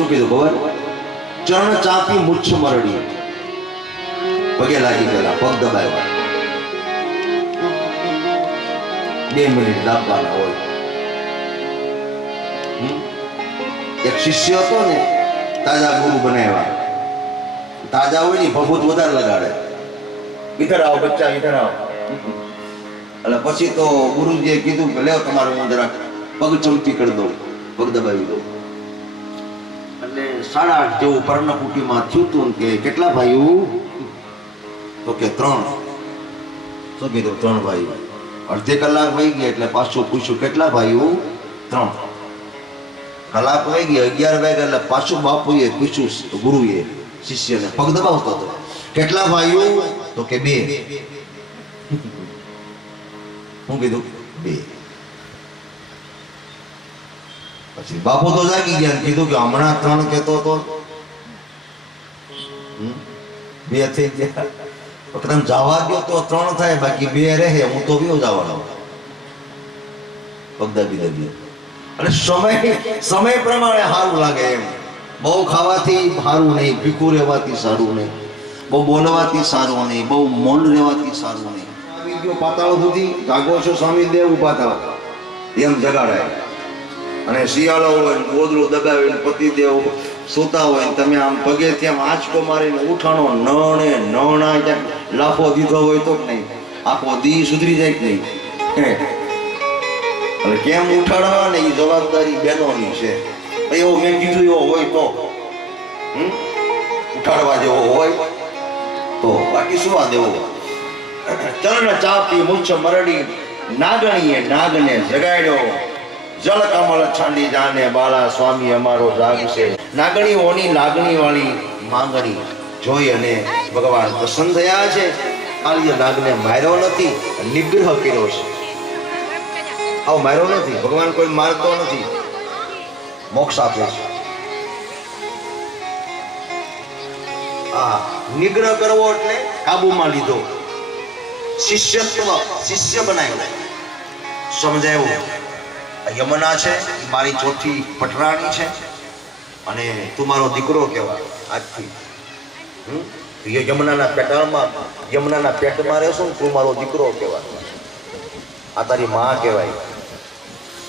શું કીધું ખબર? ચરણ ચાપી મૂછ મરડી, પગે લાગી ગયેલા, પગ દબાવ્યા. 2 મિનિટ દાબવાના હોય. એક શિષ્ય હતો ને, તાજા ગુરુ બનાવ્યા. તાજા હોય ને ભભૂત વધારે લગાડે. ઇધર આવો બચ્ચા, ઇધર આવો. એટલે પછી તો ગુરુજીએ કીધું કે લેવો તમારે હું જરા પગ ચમચી કરી દઉં, પગ દબાવી દઉં. એટલે 8:30 જેવું પર્ણકુટીમાં થયું હતું કે કેટલા ભાઈઓ? તો કે 3. શું કીધું? 3 ભાઈઓ. અડધી કલાક વહી ગઈ એટલે પાછું પૂછ્યું કેટલા ભાઈઓ? 3. કલાક વહી ગઈ, 11 વાગ્યા એટલે પાછું બાપુએ પૂછ્યું, ગુરુએ શિષ્યને પગ દબાવતો હતો, કેટલા ભાઈઓ? તો કે 2. શું કીધું? 2. પછી બાપુ તો જાગી ગયા, કીધું કે હમણાં 3 કહેતો હતો, 2 થઈ ગયા. તમે જવા દો તો 3 થાય, બાકી 2 રહે, હું તો વિયો જવાનો. પગ દબી દબી. અને સમય પ્રમાણે સારું લાગે એમ. બહુ ખાવાથી સારું નહીં, ભીખું રહેવાથી સારું નહીં, બહુ બોલવાથી સારું નહીં, બહુ મૌન રહેવાથી સારું નહીં. આવી ગયો પાતાળ સુધી, જાગો છો સ્વામી દેવ, ઉભા થાવ એમ જગાડાય. અને શિયાળો હોય, ગોદડું દબાવીને પતિદેવ સૂતા હોય, તમે આમ પગેથી આમ આંચકો મારીને ઉઠાણો, નણા ક્યાંક લાફો દીધો હોય તો જ નહીં, આખો દી સુધરી જાય જ નહીં. એટલે કેમ ઉઠાડવા ને એ જવાબદારી બહેનોની છે. એવો મેં કીધું એવો હોય તો ઉઠાડવા જેવો હોય તો, બાકી શું આ દેવો? ચરણ ચાપી મૂછ મરડી, નાગણીએ નાગને જગાડ્યો, જળ કમળ છાંડી જાને બાળા, સ્વામી અમારો જાગશે. નાગણીઓની લાગણી વાળી માંગણી જોઈ અને ભગવાન પ્રસન્ન થયા છે. કાળીય નાગને માર્યો નથી, નિગ્રહ કર્યો છે. આવો માર્યો નથી, ભગવાન કોઈ મારતો નથી, મોક્ષ આપે છે. નિગ્રહ કરવો એટલે કાબુમાં લીધો, શિષ્ય બનાવ્યો, સમજાયું. યમુના છે એ મારી ચોથી પટરાણી છે અને તું મારો દીકરો કહેવાય આજથી. યમુનાના પેટમાં રહેશો ને, તું મારો દીકરો કહેવાય. આ તારી માં કહેવાય.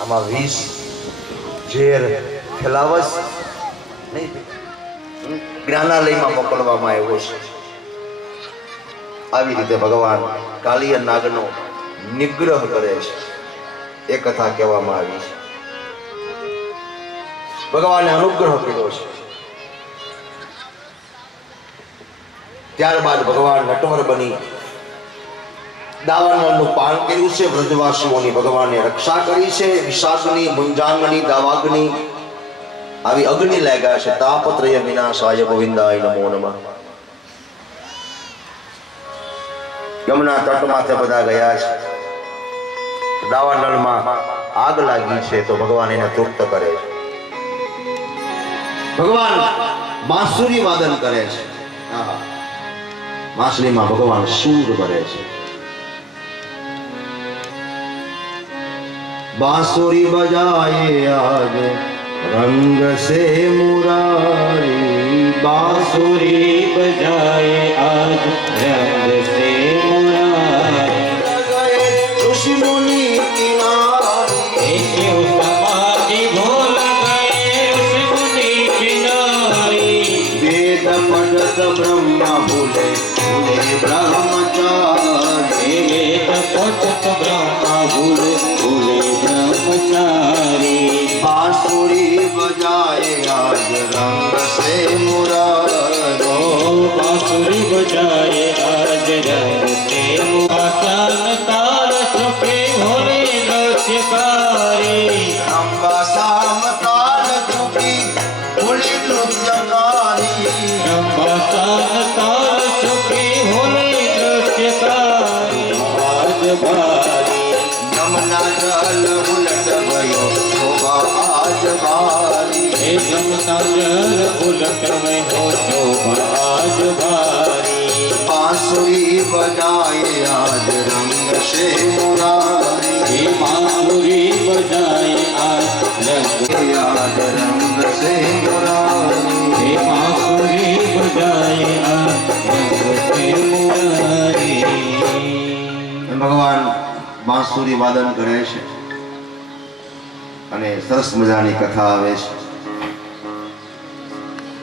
આમાં વિષ ઝેર ફેલાવસ નહીં, જ્ઞાનાલયમાં મોકલવામાં આવ્યો છે. આવી રીતે ભગવાન કાળીય નાગનો નિગ્રહ કરે છે. એ કથા કહેવામાં આવી છે. ભગવાને અનુગ્રહ કર્યો છે. ત્યારબાદ ભગવાન નટવર બની દાવાનળનું પાન કર્યું છે. વ્રજવાસીઓની ભગવાને રક્ષા કરી છે. વિષાગ્નિ, મુંજાગ્નિ, દાવાગ્નિ આવી અગ્નિ લાગ્યા છે. તાપત્રય વિનાશાય ગોવિંદાય નમો નમઃ. યમુના તટમાંથી બધા ગયા છે. દાવાનળમાં આગ લાગી છે તો ભગવાન એને તૃપ્ત કરે છે. ભગવાન બાંસુરી વાદન કરે છે. બાંસુરીમાં ભગવાન સૂર ભરે છે. बांसुरी बजाए आज रंग से मुरारी, बांसुरी बजाए आज रंग से मुरारी, ऋषि मुनि किनारे शिव समाधि भूल गए ऋषि मुनि किनारे, वेद पढ़त ब्रह्मा भूले भूले ब्रह्मचारी, वेद पढ़त ब्रह्मा भूले भूले ब्रह्मचारी, बांसुरी बजाए आज रंग से मुरारी, बांसुरी बजाए आज रंग से मुरारी, ताल चुके भोले नृत्यकारी, अम्बा शाम ताल चुकी भोले नृत्यकारी, अम्बा शाम ताल चुके भोले नृत्यकारी, आज बारी यमुना जल उलट गयो शोभा आज बारी, हे यमुना जल उलट गयो शोभा आज बारी, बांसुरी बजाए आज रंग से मुरारी, हे बांसुरी बजाए आज યાદ રંગ સે મુરારી હે બાંસુરી બજાય આ રંગ સે મુરારી. ભગવાન બાંસુરી વાદન કરે છે અને સરસ મજાની કથા આવે છે.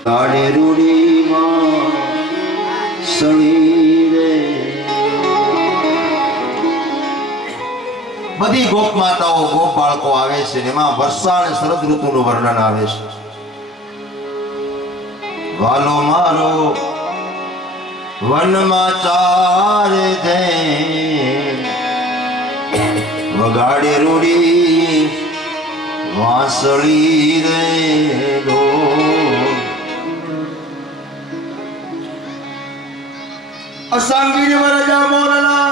કાળે રૂડીમાં સળી રે બધી ગોપ માતાઓ ગોપ બાળકો આવે છે. એમાં વર્ષા અને શરદ ઋતુનું વર્ણન આવે છે. વાલો મારો વનમાં ચારે દે વગાડે રૂડી વાંસળી રે લો. અસાંગીર વરજા મોરલા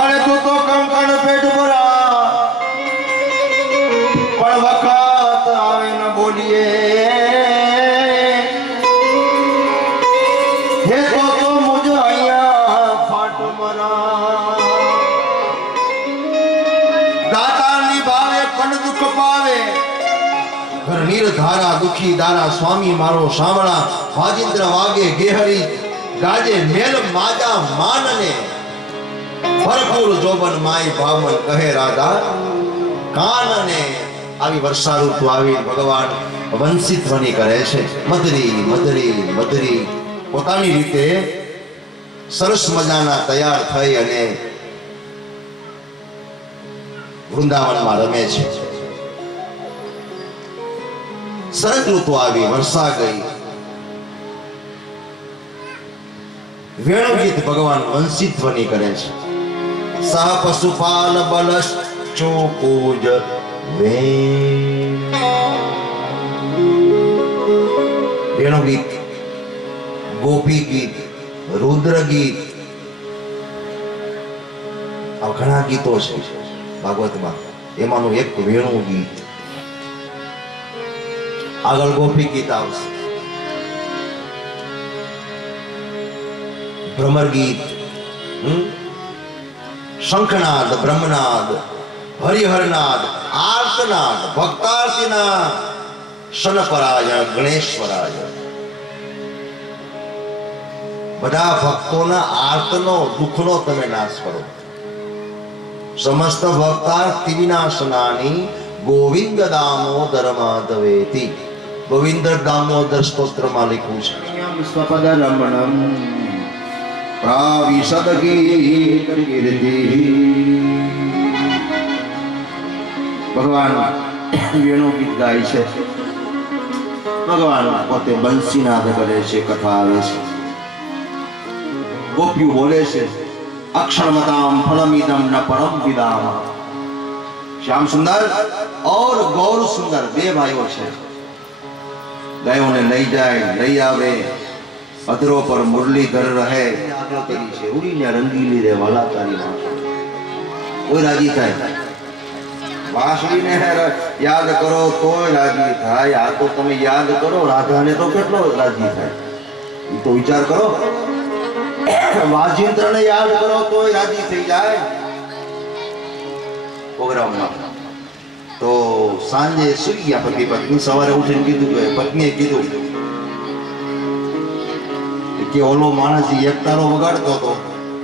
અને તું તો કંકણ પેટ ભરા પણ વખત આવે ન બોલીએ હે તો મુજ અહીંયા ફાટ મરા. દાતાની ભાવે પણ દુઃખ પાવે ઘર ધારા દુખી દારા સ્વામી મારો સાંભળા વાજિંદ્ર વાગે ગેહરી ગાજે મેલ માજા માનને ભરપૂર જોબન માય ભાવન કહે રાધા કાનને. આવી વર્ષા ઋતુ આવી ભગવાન વંશિત ધ્વનિ કરે છે. મધરી મધરી મધરી પોતાની રીતે સરસ મજાના તૈયાર થઈ અને વૃંદાવનમાં રમે છે. શરદ ઋતુ આવી વર્ષા ગઈ. વેણુ ગીત ભગવાન વંશિત ધ્વનિ કરે છે. સહ પશુપાલ બલશ ચોપૂજ વેણુ ગીત, ગોપી ગીત, રુદ્ર ગીત, આ ઘણા ગીતો છે ભાગવતમાં. એમાંનું એક વેણુ ગીત. આગળ ગોપી ગીત આવશે. ભ્રમર ગીત, શંખનાદ, બ્રહ્મનાદ, હરિહરનાદ, આર્તનાદ, ભક્તાર્તિનાદ, શનપરાય, ગણેશ્વરાય. બધા ભક્તોના આર્તનો દુઃખનો તમે નાશ કરો. સમસ્ત ભક્તાર્તિ વિનાશનાની ગોવિંદ દામોદર માધવેતિ. ગોવિંદ દામોદર સ્તોત્રમાં લખ્યું છે. સ્વપદ રમણમ પ્રાવિશદ કીર્તિ. ભગવાન વેણુ ગીત ગાય છે. ભગવાન પોતે બંસીનાદ કરે છે. કથા આવે છે. ગોપીઓ બોલે છે અક્ષરમતામ ફલમિદમ ન પરમ વિદામ. શ્યામ સુંદર और ગૌર સુંદર બે ભાઈઓ છે. ગાયોને લઈ જાય લઈ આવે. અધરો પર મુરલીધર રહે. આજ્ઞા કરી છે ઉડીને રંગીલી રે વાલા તારી વાંસળી. કોઈ રાજી થાય? વાંસળીને યાદ કરો તોય રાજી થાય. આ તો તમે યાદ કરો રાધાને તો કેટલો રાજી થાય. એ તો વિચાર કરો. વાજિંત્રને યાદ કરો તોય રાજી થઈ જાય. પ્રોગ્રામમાં તો સાંજે સુઈ ગયા પતિ પત્ની. સવારે ઉઠીને કીધું કે પત્નીએ કીધું કે ઓલો માણસ એક તારો વગાડતો હતો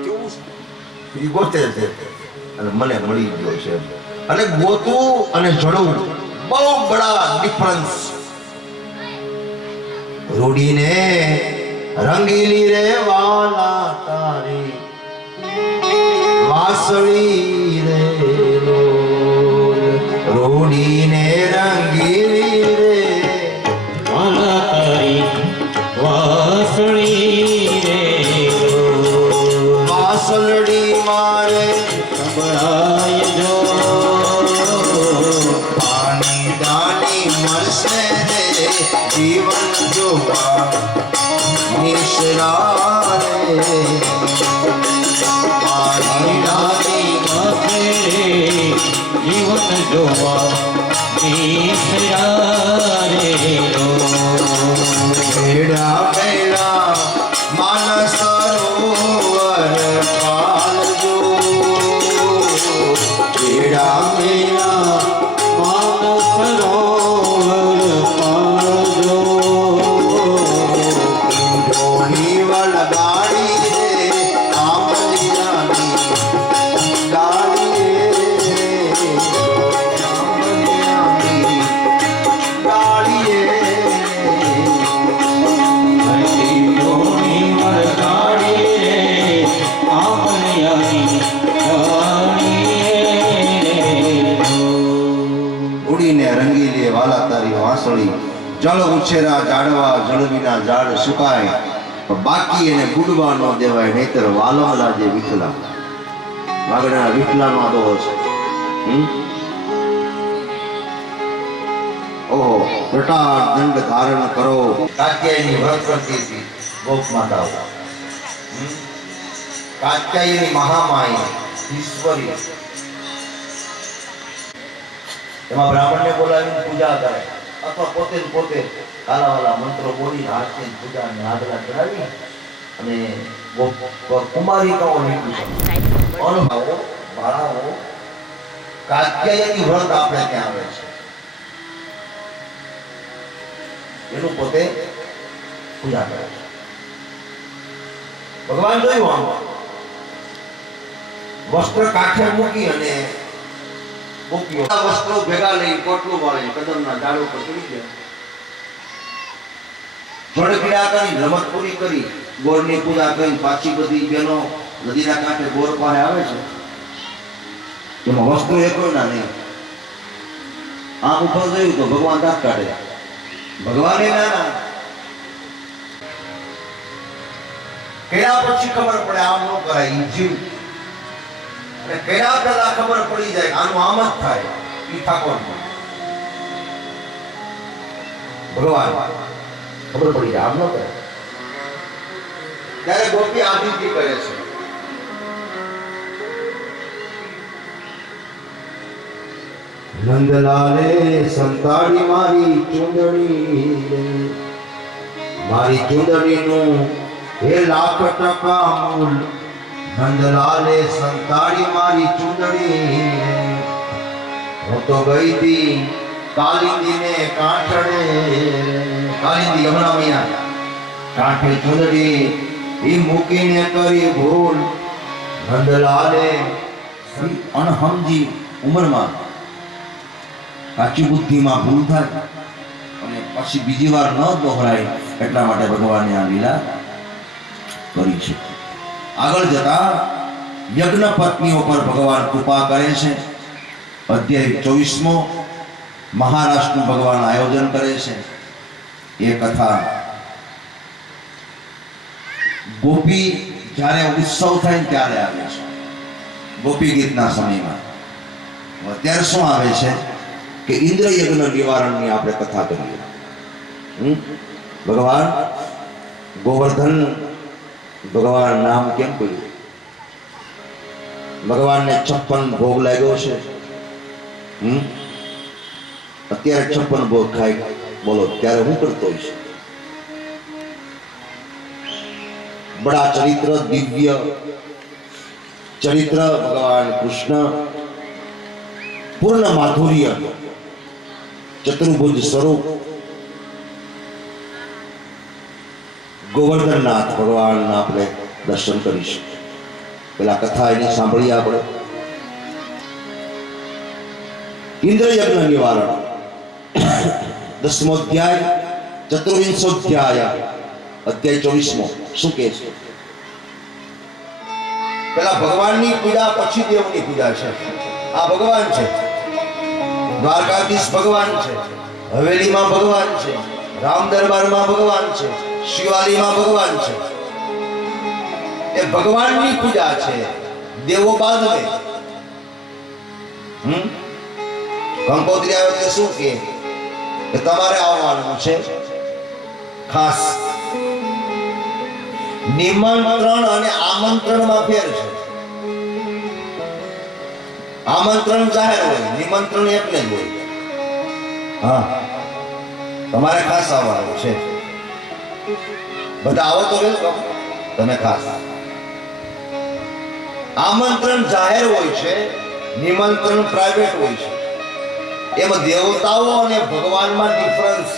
કેવું ગોતે છે અને મને મળી ગયો છે. અને ગોતું અને જડવું બહુ બડા ડિફરન્સ. રૂડીને રંગીલી રે વાલા તારી વાસળી રે રૂડીને રંગીલી રે વાલા તારી વાસળી રે વાસળી મારે સંભળાય જો પાણી દાની મળશે રે જીવન જોવા નિશરા રે પાણી દાની વાસે રે જીવન જોવા નિસરા રે ભેડા ભેડા માનસ સરોવર પાલજો. મેળા મેળા માનસ સરોવર પાજો ઢોલી વળગાડી રે આંબલિયાની ડાળીએ આંબલિયાની ડાળીએ ધોની વરગાડી રે આંબલિયાની ઉડીને રંગી લે વાલા તારી વાંસળી જળ ઉછેરા ઝાડવા જળ વિના ઝાડ સુકાય પણ બાકી એને ગુડવા ન દેવાય નહીતર વાલમલા જે વિઠલા વાગડના વિઠલાનો આ દોહો છે ઓહો પ્રટાળ દંડ ધારણ કરો કાત્યાયની વ્રત કરતી હતી ગોપ માતાઓ કાત્યાયની મહામાઈ ઈશ્વરી એમાં બ્રાહ્મણને બોલાવીને પૂજા કરે અથવા પોતે જ પોતે કાલાવાલા મંત્રો બોલી હાથની પૂજાને આગલા ચડાવી અને કુમારિકાઓ અનુભવો બાળાઓ કાત્યાયની વ્રત આપણે ત્યાં આવે છે એનું પોતે પૂજા કરે છે ભગવાન જોયું આમ વસ્ત્ર કાંઠે મૂકી અને ગોપીઓ વસ્ત્રો ભેગા લઈ કોટલું વાળી કદમના ઝાડ ઉપર ચડી ગયા જોડકીડા કરી રમત પૂરી કરી ગોળની પૂજા કરી પાછી બધી બહેનો નદીના કાંઠે ગોળ પાસે આવે છે એમાં વસ્ત્રો એકલો ના નહીં આમ ઉપર જોયું તો ભગવાન દાંત કાઢે ભગવાને ના કેળા પછી ખબર પડે આમ ન કરાય ઈ જીવ અને કેળા પહેલા ખબર પડી જાય આનું આમ જ થાય ઈ ઠાકોર ભગવાન ખબર પડી જાય આમ ન કરે ત્યારે ગોપી આદિત્ય કરે છે નંદલાલે સંતાડી મારી ચૂંદડીનું હે લાખ ટકા મૂલ નંદલાલે સંતાડી મારી ચૂંદડી હું તો ગઈ તી કાલિંદીને કાંઠડે કાલિંદી યમુના મૈયા કાંઠે ચૂંદડી ઈ મૂકીને કરી ભૂલ નંદલાલે અણહમજી ઉંમરમાં કાચી બુદ્ધિમાં ભૂલ થાય અને પછી બીજી વાર ન દોહરાય એટલા માટે ભગવાને આ લીલા કરી છે આગળ જતા યજ્ઞ પત્નીઓ પર ભગવાન કૃપા કરે છે અધ્યાય 24મો મહારાષ્ટ્રનું ભગવાન આયોજન કરે છે એ કથા ગોપી જ્યારે ઉત્સવ થાય ત્યારે આવે છે ગોપી ગીતના સમયમાં અત્યારે શું આવે છે કે ઇન્દ્ર યજ્ઞ નિવારણની આપણે કથા કરીએ ભગવાન ગોવર્ધન ભગવાન નામ કેમ પડ્યું ભગવાનને 56 ભોગ લાગ્યો છે અત્યારે 56 ભોગ ખાય બોલો ત્યારે હું કરતો હોઈશ બડા ચરિત્ર દિવ્ય ચરિત્ર ભગવાન કૃષ્ણ પૂર્ણ માધુર્ય ચતુર્ભુજ સ્વરૂપ ગોવર્ધનનાથ ભગવાનના આપણે દર્શન કરીશું પેલા કથા એની સાંભળીએ આપણે ઇન્દ્ર યજ્ઞ નિવારણ 10મો અધ્યાય ચતુર્વિંશો અધ્યાય અધ્યાય 24મો શું કહે છે પેલા ભગવાનની પૂજા પછી દેવની પૂજા છે આ ભગવાન છે દ્વારકાધીશ ભગવાન છે હવેલીમાં ભગવાન છે રામ દરબારમાં ભગવાન છે શિવાલીમાં ભગવાન છે એ ભગવાનની પૂજા છે દેવો બાદ મે કંકોત્રી આવે તો શું કે તમારે આવવાનું છે ખાસ નિમંત્રણ અને આમંત્રણમાં ફેર છે આમંત્રણ જાહેર હોય નિમંત્રણ એકને જ હોય હા તમારે ખાસ આવવાનું છે બધા આવો તો વેલકમ તમે ખાસ આમંત્રણ જાહેર હોય છે નિમંત્રણ પ્રાઇવેટ હોય છે. એમાં દેવતાઓ અને ભગવાનમાં ડિફરન્સ.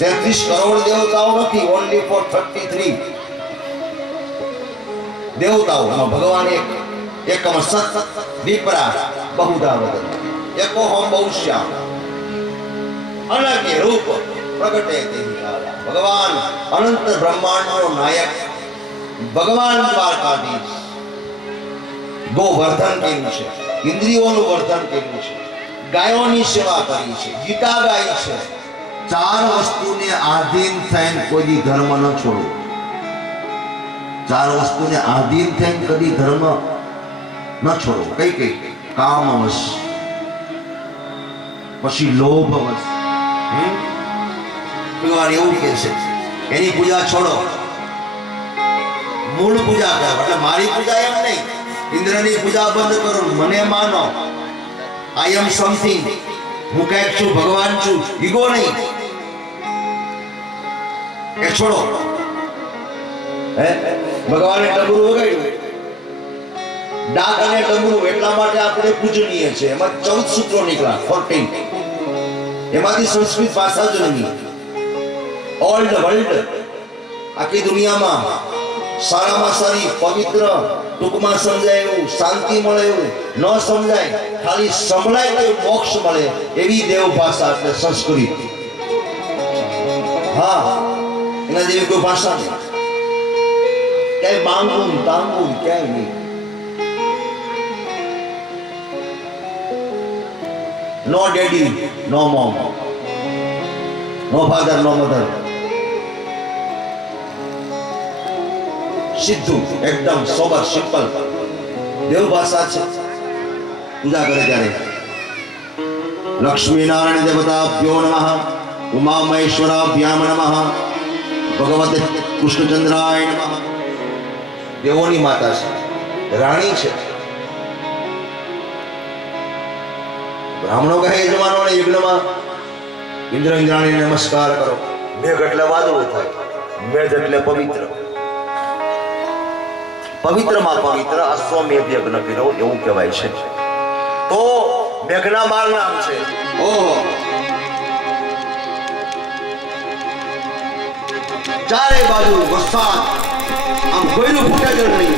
33 કરોડ દેવતાઓ નથી, ઓનલી ફોર 33 દેવતાઓ. એમાં ભગવાન એકમ સત વિપરા બહુધા વદન એકો હમ બહુશ્યામ અનન્ય રૂપ પ્રગટે તેની કાલા. ભગવાન અનંત બ્રહ્માંડનો નાયક, ભગવાન દ્વારકાધીશ ગોવર્ધન કર્યું છે, ઇન્દ્રિયોનું વર્ધન કર્યું છે, ગાયોની સેવા કરી છે, ગીતા ગાઈ છે. 4 વસ્તુને આધીન થઈને કોઈ ધર્મ ન છોડો. 4 વસ્તુને આધીન થઈને કદી ધર્મ ન છોડો. કઈ કઈ? કામવશ, પછી લોભવશ. ભગવાન એવું કહે છે એની પૂજા છોડો, મૂળ પૂજા કરો. એટલે મારી પૂજા એમ નહીં, ઇન્દ્રની પૂજા બંધ કરો, મને માનો. આઈ એમ સમથિંગ, હું કઈક છું, ભગવાન છું, ઈગો નહીં. એ છોડો. ભગવાને ડમરું વગાડ્યું, ડાક અને ડમરું એટલા માટે આપણે પૂજનીય છે. એમાં 14 સૂત્રો નીકળ્યા, 14. એમાંથી સંસ્કૃત ભાષા જન્મી. ઓલ વર્લ્ડ, આખી દુનિયામાં સારામાં સારી, પવિત્ર, ટૂંકમાં સમજાય એવું, શાંતિ મળે એવું, ન સમજાય ખાલી સંભળાય તો મોક્ષ મળે એવી દેવ ભાષા એટલે સંસ્કૃત. હા, એના જેવી કોઈ ભાષા નહીં. ક્યાંય માંગવું તાંગવું ક્યાંય નહીં. નો ડેડી, નો મોમ, નો ફાધર, નો મધર. સીધું એકદમ સોબર સિમ્પલ દેવ ભાષા છે. પૂજા કરે ત્યારે લક્ષ્મી નારાયણ દેવતાભ્યો નમઃ, ઉમા મહેશ્વરાભ્યામ નમઃ, ભગવતે કૃષ્ણચંદ્રાય નમઃ. દેવોની માતા છે, રાણી છે. બ્રાહ્મણો કહે યજમાનો યજ્ઞમાં ઇન્દ્ર ઇન્દ્રાણીને નમસ્કાર કરો. મેઘ એટલે વાદળો થાય, મેઘ એટલે પવિત્ર. પવિત્રમાં પવિત્ર અશ્વમેધ યજ્ઞ કર્યો એવું કહેવાય છે. તો મેઘના 12 નામ છે. ઓહો, ચારે બાજુ વરસાદ, આમ કોઈનું ફૂટે જ નહીં.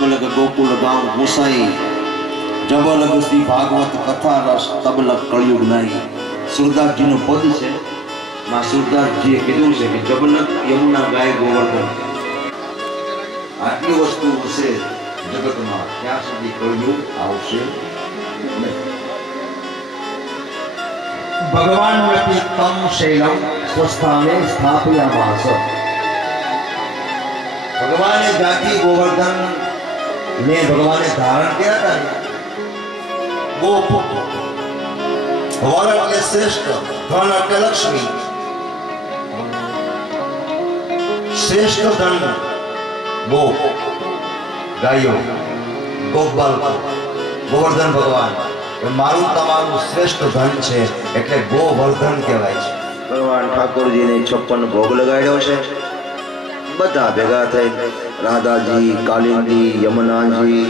जब लग गोकुल गांव मुसाई जब लग श्री भागवत कथा रस तब लग कलयुग नहीं सूरदास जी નું પદ છે માં सूरदास जी એ કીધું છે કે જબ લગ યમુના ગાય ગોવર્ધન આટલી વસ્તુ છે જગતમાં ત્યાં સુધી કલયુગ આવશે નહીં ભગવાન પ્રતિ તમ શૈલમ સ્વસ્થાને સ્થાપયામાસ ભગવાને જાતિ ગોવર્ધન ને ભગવાને ધારણ કર્યા હતા ને ગોપ વર એટલે શ્રેષ્ઠ ધન એટલે લક્ષ્મી શ્રેષ્ઠ ધન ગોપ ગાયો ગોપ બાળકો ગોવર્ધન ભગવાન મારું તમારું શ્રેષ્ઠ ધન છે એટલે ગોવર્ધન કહેવાય છે ભગવાન ઠાકોરજીને 56 ભોગ લગાડ્યો છે બધા ભેગા થઈ રાધાજી કાલિંદી યમુનાજી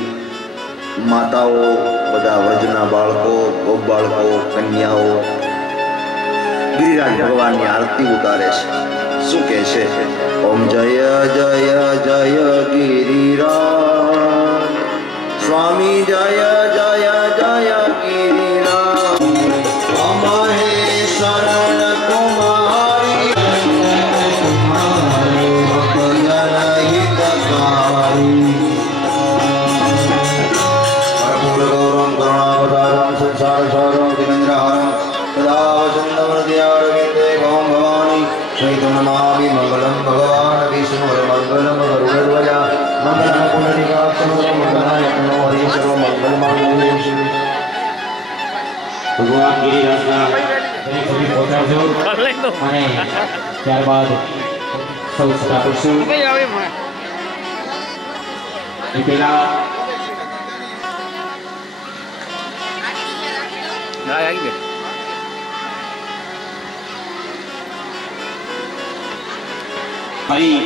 માતાઓ બધા વ્રજના બાળકો ગોપ બાળકો કન્યાઓ ગિરિરાજ ભગવાનની આરતી ઉતારે છે શું કહે છે ઓમ જય જય જય ગિરિરાજ સ્વામી જય જય જય ગિરિરાજ અમાહે શરણ કુમારી नमामि मंगलम भगवान विष्णु मंगलम गरुड़ध्वजा मंगलम पुंडरीकाक्षं मंगलाय तनो हरि सर्व मंगल मांगल्ये शिवे ભગવાન ગિરિરાજના દરેક સુધી પહોંચાડજો અને ત્યારબાદ સૌ સદા કરશું એ પહેલા ફરી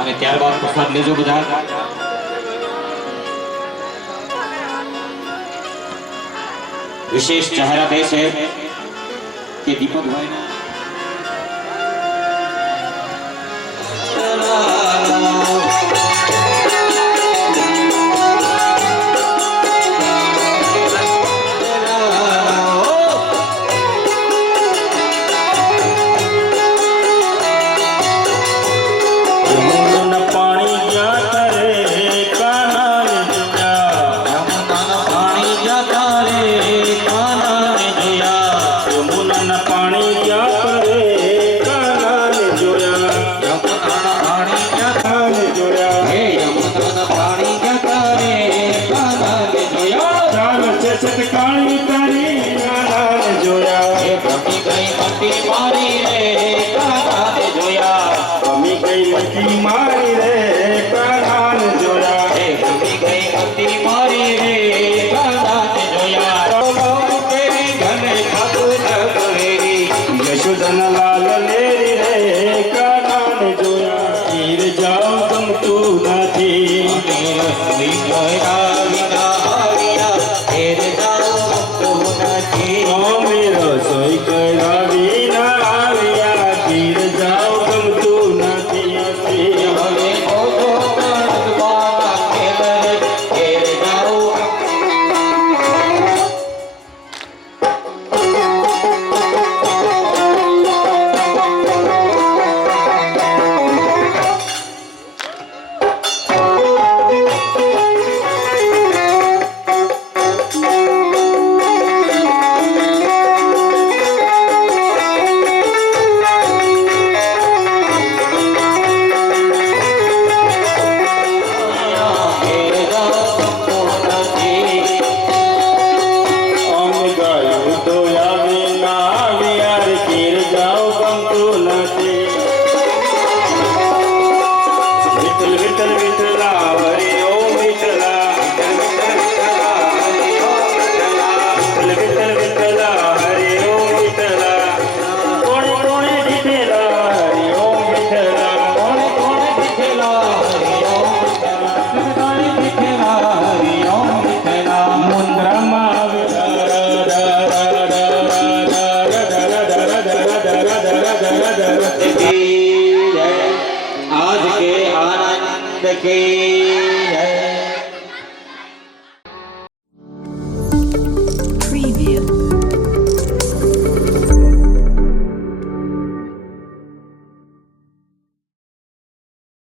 અને ત્યારબાદ પ્રસાદ લેજો બધા વિશેષ જાહેરાત એ છે કે દીપકભાઈના मारी रे कान जोया हे कभी गई मती मारी रे कान जोया तेरी घन ठाकुर कवेरी यशोधन लाल लेरी रे कान जोया गिर जाओ तुम तू नाथी श्री गोया विना हरिया गिर जाओ तू नाथी ओ मेरो सोई करा विना हरिया गिर जाओ तुम तू नाथी आज के आनंद के